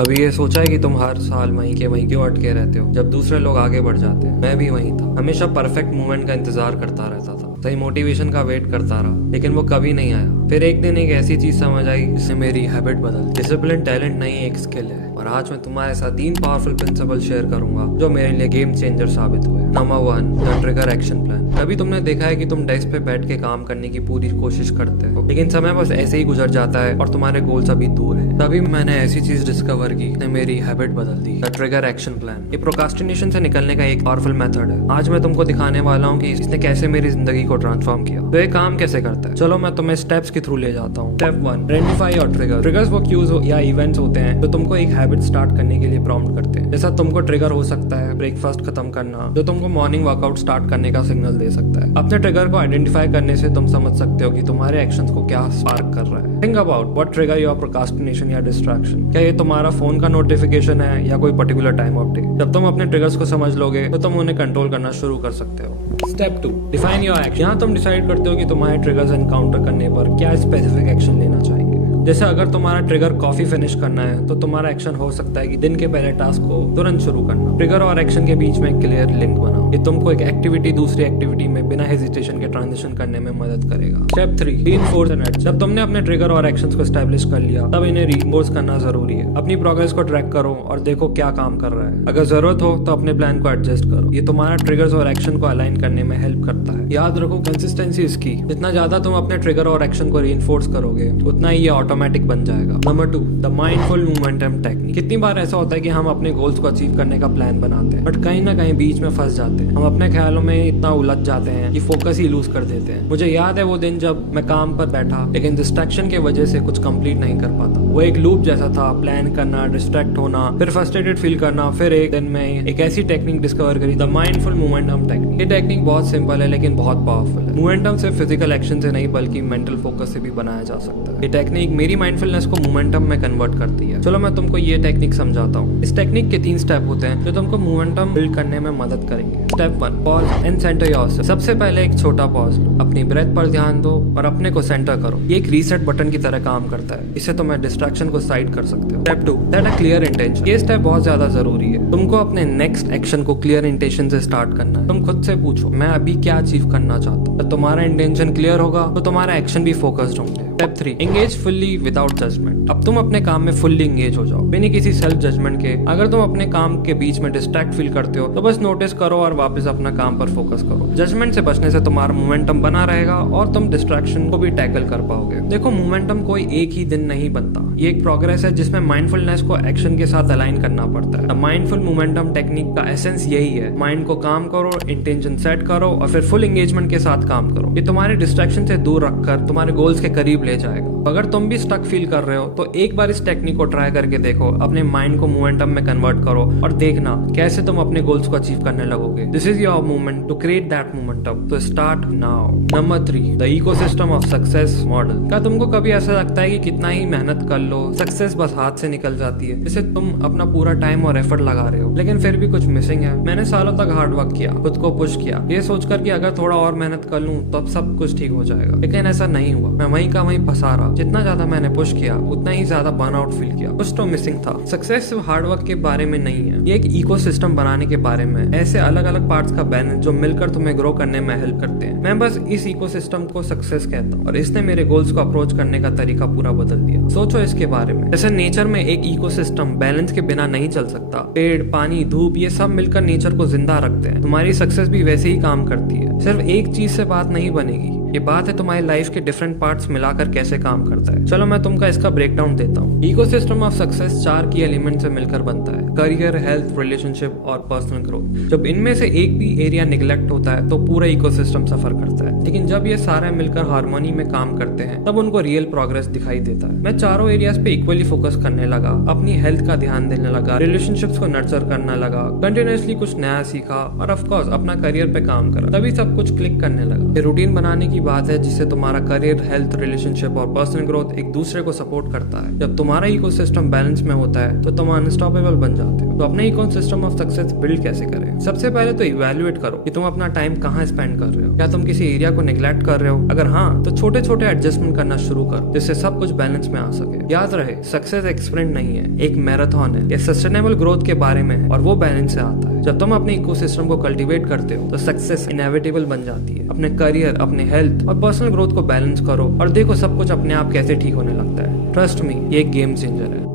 कभी ये सोचा है कि तुम हर साल वहीं के वहीं क्यों अटके रहते हो जब दूसरे लोग आगे बढ़ जाते हैं? मैं भी वहीं था, हमेशा परफेक्ट मोमेंट का इंतजार करता रहता था, सही मोटिवेशन का वेट करता रहा, लेकिन वो कभी नहीं आया। फिर एक दिन एक ऐसी चीज समझ आई जिससे मेरी हैबिट बदल। डिसिप्लिन टैलेंट नहीं, एक स्किल है। और आज मैं तुम्हारे साथ 3 पावरफुल प्रिंसिपल शेयर करूंगा जो मेरे लिए गेम चेंजर साबित हुए। Number 1, the trigger action plan. कभी तुमने देखा है कि तुम डेस्क पे बैठ के काम करने की पूरी कोशिश करते हो, लेकिन समय बस ऐसे ही गुजर जाता है और तुम्हारे गोल्स अभी दूर है। तभी मैंने ऐसी चीज डिस्कवर की जिसने मेरी हैबिट बदल दी, द ट्रिगर एक्शन प्लान। ये प्रोक्रास्टिनेशन से निकलने का एक पावरफुल मेथड है। आज मैं तुमको दिखाने वाला हूँ कि इसने कैसे मेरी जिंदगी को ट्रांसफॉर्म किया। तो ये काम कैसे करता है, चलो मैं तुम्हें स्टेप्स के थ्रू ले जाता हूँ। Step 1, identify your trigger. Triggers वो क्यूज या इवेंट्स होते हैं जो तुमको एक हैबिट स्टार्ट करने के लिए प्रॉम्प्ट करते हैं। जैसा तुमको ट्रिगर हो सकता है ब्रेकफास्ट खत्म करना, जो तुमको मॉर्निंग वर्कआउट स्टार्ट करने का सिग्नल दे सकता है। अपने ट्रिगर को आइडेंटिफाई करने से तुम समझ सकते हो कि तुम्हारे एक्शंस को क्या स्पार्क कर रहा है। Think about what trigger your procrastination या डिस्ट्रैक्शन। क्या ये तुम्हारा फोन का नोटिफिकेशन है या कोई पर्टिकुलर टाइम ऑफ डे? जब तुम अपने ट्रिगर्स को समझ लोगे तो तुम उन्हें कंट्रोल करना शुरू कर सकते हो। Step 2, define your action. यहाँ तुम डिसाइड करते हो कि तुम्हारे ट्रिगर्स एनकाउंटर करने पर क्या स्पेसिफिक एक्शन लेना चाहेंगे। जैसे अगर तुम्हारा ट्रिगर कॉफी फिनिश करना है तो तुम्हारा एक्शन हो सकता है कि दिन के पहले टास्क को तुरंत शुरू करना। ट्रिगर और एक्शन के बीच में क्लियर लिंक बनाओ। ये तुमको एक एक्टिविटी दूसरी एक्टिविटी में बिना हेजिटेशन के ट्रांजिशन करने में मदद करेगा। स्टेप 3, रीइंफोर्स एंड जब तुमने अपने ट्रिगर और एक्शंस को एस्टैब्लिश कर लिया तब इन्हें रीइंफोर्स करना जरूरी है। अपनी प्रोग्रेस को ट्रैक करो और देखो क्या काम कर रहा है। अगर जरूरत हो तो अपने प्लान को एडजस्ट करो। ये तुम्हारा ट्रिगर्स और एक्शन को अलाइन करने में हेल्प करता है। याद रखो, कंसिस्टेंसी इज की। जितना ज्यादा तुम अपने ट्रिगर और एक्शन को रीइंफोर्स करोगे उतना ही ये ऑटोमेटिक बन जाएगा। Number 2, the mindful momentum technique. कितनी बार ऐसा होता है कि हम अपने गोल्स को अचीव करने का प्लान बनाते हैं बट कहीं ना कहीं बीच में फंस जाते हैं। हम अपने ख्यालों में इतना उलझ जाते हैं कि फोकस ही लूज कर देते हैं। मुझे याद है वो दिन जब मैं काम पर बैठा लेकिन डिस्ट्रैक्शन की वजह से कुछ कंप्लीट नहीं कर पाता। वो एक लूप जैसा था, प्लान करना, डिस्ट्रैक्ट होना, फिर फ्रस्ट्रेटेड फील करना। फिर एक दिन में एक ऐसी टेक्निक डिस्कवर करी, द माइंडफुल मोमेंटम टेक्निक। ये टेक्निक बहुत सिंपल है लेकिन बहुत पावरफुल है। मोमेंटम सिर्फ फिजिकल एक्शन से नहीं बल्कि मेंटल फोकस से भी बनाया जा सकता है। ये टेक्निक मेरी माइंडफुलनेस को मोमेंटम में कन्वर्ट करती है। चलो मैं तुमको ये टेक्निक समझाता हूँ। इस टेक्निक के 3 स्टेप होते हैं जो तुमको मोमेंटम बिल्ड करने में मदद करेंगे। Step 1, pause and centre yourself. सबसे पहले एक छोटा पॉज लो, अपनी ब्रेथ पर ध्यान दो और अपने को सेंटर करो। ये एक रीसेट बटन की तरह काम करता है। इससे तुम डिस्ट्रैक्शन को साइड कर सकते हो। Step 2, set a clear intention. ये स्टेप बहुत ज्यादा जरूरी है। तुमको अपने नेक्स्ट एक्शन को क्लियर इंटेंशन से स्टार्ट करना है। तुम खुद से पूछो, मैं अभी क्या अचीव करना चाहता हूँ। जब तुम्हारा इंटेंशन क्लियर होगा तो तुम्हारा एक्शन भी फोकस्ड होंगे। Step 3, engage fully without judgment. अब तुम अपने काम में फुल्ली एंगेज हो जाओ बिना किसी सेल्फ जजमेंट के। अगर तुम अपने काम के बीच में डिस्ट्रैक्ट फील करते हो तो बस नोटिस करो और वापस अपना काम पर फोकस करो। जजमेंट से बचने से तुम्हारा मोमेंटम बना रहेगा और तुम डिस्ट्रैक्शन को भी टैकल कर पाओगे। देखो, मोमेंटम कोई एक ही दिन नहीं बनता। ये एक प्रोग्रेस है जिसमें माइंडफुलनेस को एक्शन के साथ अलाइन करना पड़ता है। माइंडफुल मोमेंटम टेक्निक का एसेंस यही है। माइंड को काम करो, इंटेंशन सेट करो और फिर फुल एंगेजमेंट के साथ काम करो। ये तुम्हारे डिस्ट्रैक्शन से दूर रखकर तुम्हारे गोल्स के करीब ले जाएगा। अगर तुम भी स्टक फील कर रहे हो तो एक बार इस टेक्निक को ट्राई करके देखो। अपने माइंड को मोमेंटम में कन्वर्ट करो और देखना कैसे तुम अपने गोल्स को अचीव करने लगोगे। This is your movement to create that momentum, तो start now. Number 3, the ecosystem of success model. क्या तुमको कभी ऐसा लगता है कि कितना ही मेहनत कर लो सक्सेस बस हाथ से निकल जाती है? जैसे तुम अपना पूरा टाइम और एफर्ट लगा रहे हो लेकिन फिर भी कुछ मिसिंग है। मैंने सालों तक हार्ड वर्क किया, खुद को पुश किया, ये सोचकर कि अगर थोड़ा और मेहनत कर लूं तब सब कुछ ठीक हो जाएगा, लेकिन ऐसा नहीं हुआ। मैं वहीं का वहीं फंसा रहा। जितना ज्यादा मैंने पुश किया उतना ही ज्यादा बर्नआउट फील किया। कुछ तो मिसिंग था। सक्सेस सिर्फ हार्ड वर्क के बारे में नहीं है, ये एक इकोसिस्टम बनाने के बारे में। ऐसे अलग अलग पार्ट्स का बैलेंस जो मिलकर तुम्हें ग्रो करने में हेल्प करते हैं। मैं बस इस इकोसिस्टम को सक्सेस कहता हूँ और इसने मेरे गोल्स को अप्रोच करने का तरीका पूरा बदल दिया। सोचो इसके बारे में। जैसे नेचर में एक इकोसिस्टम बैलेंस के बिना नहीं चल सकता। पेड़, पानी, धूप, ये सब मिलकर नेचर को जिंदा रखते हैं। तुम्हारी सक्सेस भी वैसे ही काम करती है। सिर्फ एक चीज से बात नहीं बनेगी, ये बात है तुम्हारी लाइफ के डिफरेंट पार्ट्स मिलाकर कैसे काम करता है। चलो मैं तुमको इसका ब्रेकडाउन देता हूँ। इकोसिस्टम ऑफ सक्सेस 4 की एलिमेंट से मिलकर बनता है, करियर, हेल्थ, रिलेशनशिप और पर्सनल ग्रोथ। जब इनमें से एक भी एरिया निगलेक्ट होता है तो पूरा इकोसिस्टम सफर करता है, लेकिन जब ये सारे मिलकर हार्मोनी में काम करते हैं तब उनको रियल प्रोग्रेस दिखाई देता है। मैं चारों एरियाज पे इक्वली फोकस करने लगा, अपनी हेल्थ का ध्यान देने लगा, रिलेशनशिप्स को नर्चर करने लगा, कंटिन्यूअसली कुछ नया सीखा और ऑफ कोर्स अपना करियर पे काम करा। तभी सब कुछ क्लिक करने लगा। रूटीन बनाने की की बात है जिससे तुम्हारा करियर, हेल्थ, रिलेशनशिप और पर्सनल ग्रोथ एक दूसरे को सपोर्ट करता है। जब तुम्हारा इकोसिस्टम बैलेंस में होता है तो तुम अनस्टॉपेबल बन जाते हो। तो अपने इकोसिस्टम ऑफ सक्सेस बिल्ड कैसे करें? सबसे पहले तो इवैल्यूएट करो कि तुम अपना टाइम कहाँ स्पेंड कर रहे हो। क्या तुम किसी एरिया को निग्लेक्ट कर रहे हो? अगर हाँ, तो छोटे छोटे एडजस्टमेंट करना शुरू करो जिससे सब कुछ बैलेंस में आ सके। याद रहे, सक्सेस एक स्प्रिंट नहीं है, एक मैराथन है। ये सस्टेनेबल ग्रोथ के बारे में है और वो बैलेंस से आता है। जब तुम अपने इकोसिस्टम को कल्टीवेट करते हो तो सक्सेस इनएविटेबल बन जाती है। अपने करियर, अपने हेल्थ और पर्सनल ग्रोथ को बैलेंस करो और देखो सब कुछ अपने आप कैसे ठीक होने लगता है। ट्रस्ट मी, ये एक गेम चेंजर है।